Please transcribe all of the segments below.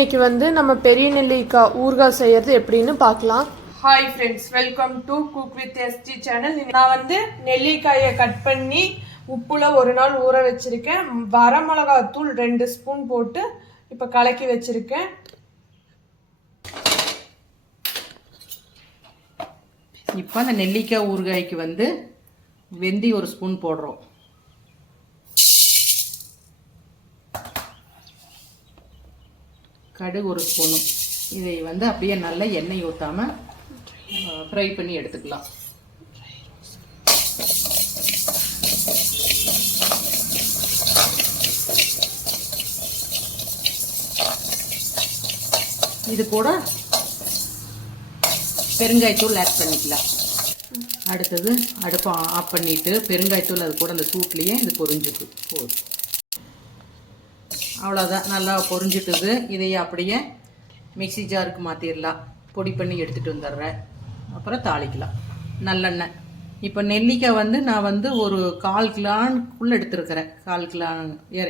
இன்னைக்கு வந்து நம்ம பெரிய நெல்லிக்காய் ஊறுகாய் செய்யறது எப்படின்னு பார்க்கலாம். Hi friends, welcome to cook with ST channel. நான் வந்து நெல்லிக்காயை கட் பண்ணி உப்புல ஒரு நாள் ஊற வச்சிருக்கேன். வரமிளகாத்தூள் 2 ஸ்பூன் போட்டு இப்போ கலக்கி வச்சிருக்கேன். இப்போ அந்த நெல்லிக்காய் ஊறுகாய்க்கு வந்து வெந்தயம் 1 ஸ்பூன் போடுறோம். கடுகு 1 ஸ்பூனு. இதை வந்து அப்படியே நல்லா எண்ணெய் ஊற்றாமல் ஃப்ரை பண்ணி எடுத்துக்கலாம். இது கூட பெருங்காயத்தூள் ஆட் பண்ணிக்கலாம். அடுத்தது அடுப்பை ஆஃப் பண்ணிவிட்டு பெருங்காயத்தூள் அது கூட அந்த சூட்லேயே இது பொரிஞ்சுட்டு போதும். அவ்வளோதான், நல்லா பொரிஞ்சிட்டுது. இதையே அப்படியே மிக்சி ஜாருக்கு மாற்றிடலாம். பொடி பண்ணி எடுத்துகிட்டு வந்துடுறேன். அப்புறம் தாளிக்கலாம். நல்லெண்ணெய். இப்போ நெல்லிக்காய் வந்து நான் வந்து ஒரு 1/4 கிலோக்குள்ளே எடுத்துருக்கிறேன். 1/4 கிலோ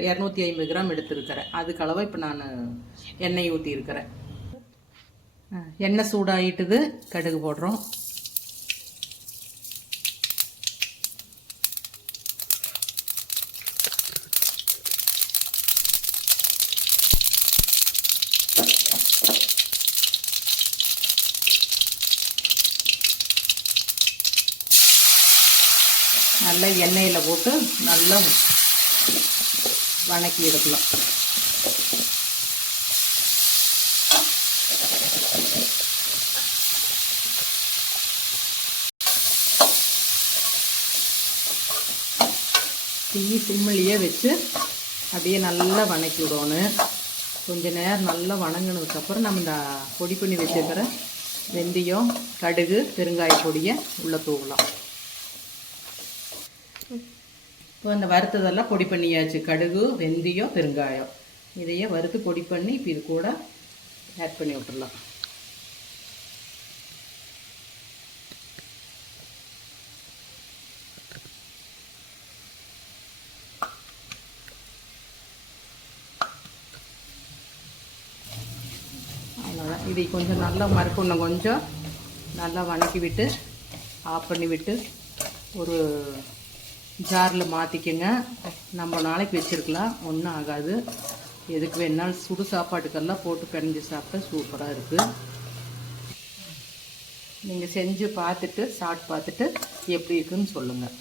250 கிராம் எடுத்துருக்கிறேன். அதுக்கு அளவாக இப்போ நான் எண்ணெய் ஊற்றிருக்கிறேன். எண்ணெய் சூடாகிட்டுது. கடுகு போடுறோம். நல்லா எண்ணெயில் போட்டு நல்லா வணக்கி எடுக்கலாம். தீ சிம்மிலேயே வச்சு அப்படியே நல்லா வணக்கி விடணும். கொஞ்சம் நேரம் நல்லா வணங்கினதுக்கப்புறம் நம்ம இந்த பொடி பண்ணி வச்சுருக்கிற வெந்தயம், கடுகு, பெருங்காய பொடியை உள்ளே தூவலாம். இப்போ இந்த வறுத்ததெல்லாம் பொடி பண்ணியாச்சு. கடுகு, வெந்தயம், பெருங்காயம் இதையே வறுத்து பொடி பண்ணி இப்போ இது கூட ஆட் பண்ணி விட்டுடலாம். அவ்வளோதான். இதை கொஞ்சம் நல்லா மறுக்கணும். கொஞ்சம் நல்லா வணக்கி விட்டு ஆஃப் பண்ணி விட்டு ஒரு ஜாரில் மாற்றிக்கங்க. நம்ம நாளைக்கு வச்சுருக்கலாம், ஒன்றும் ஆகாது. எதுக்கு வேணாலும் சுடு சாப்பாட்டுக்கெல்லாம் போட்டு பிணைஞ்சி சாப்பிட்டா சூப்பராக இருக்குது. நீங்கள் செஞ்சு பார்த்துட்டு சாப்பிட்டு பார்த்துட்டு எப்படி இருக்குன்னு சொல்லுங்கள்.